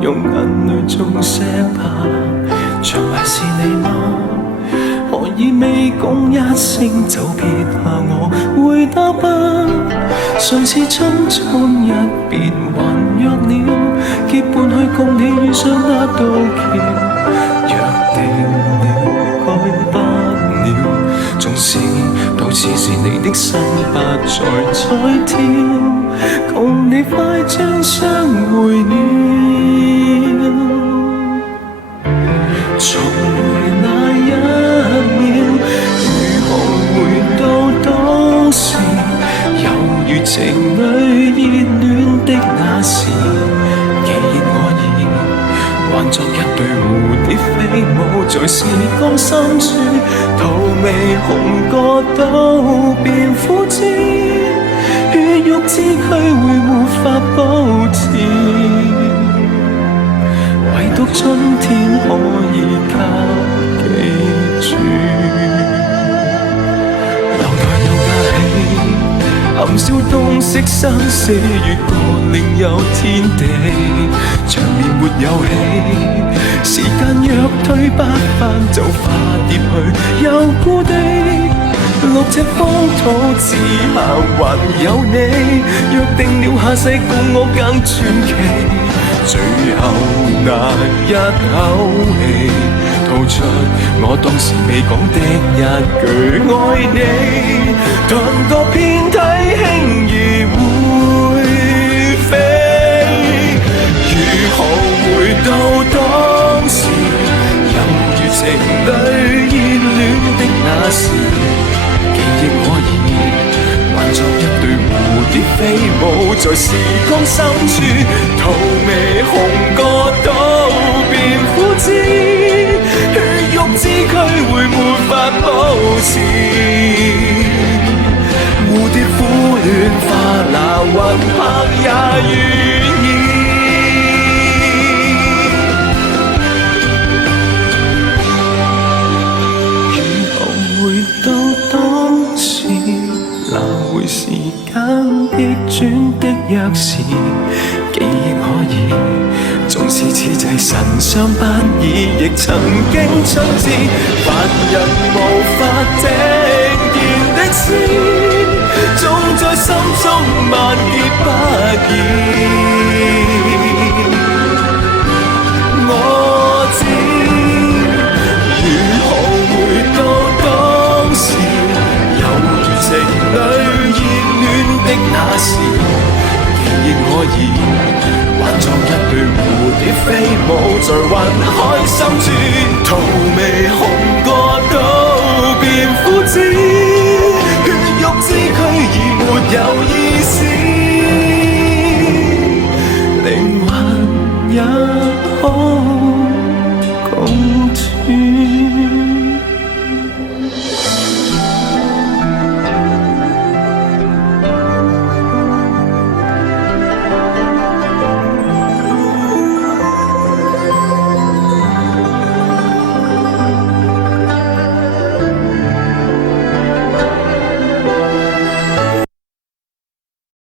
用眼淚種些吧。長還是你嗎？何以未講一聲就撇下我？回答吧，上次匆匆一別還約了，結伴去共你遇上那道橋，約定了該不了，縱使到此時你的心不再在跳，共你快將相會了。重回那一秒，如何回到當時，猶如情侶熱戀的那時，記憶我已還作一對蝴蝶飛舞在時光深處，荼蘼紅過都變枯枝，血肉之軀會沒法保持，唯獨春天可以給記住。樓台又架起，含笑洞悉生死，越過另有天地，場面沒有戲，時間若推不返就化蝶去遊故地，六尺荒土之下還有你，約定了下世共我更傳奇，最後那一口氣吐出我當時未講的一句愛你，頓個遍體輕易會飛，如何回到當時，猶如情侶熱戀的那時，記憶可以還作一對蝴蝶飛舞在時光深處，荼蘼紅過都變枯枝，血肉之軀會沒法保持，蝴蝶苦戀化那魂魄也願意。如何回到當時，拿回時間逆轉的鑰匙，記憶可以縱使此際神相不已，亦曾經親自凡人無法聽見的詩，總在心中萬結不移。我知如何回到當時，猶如情侶熱戀的那時，記憶可以還作一對蝴蝶飛舞在雲海深處，荼蘼紅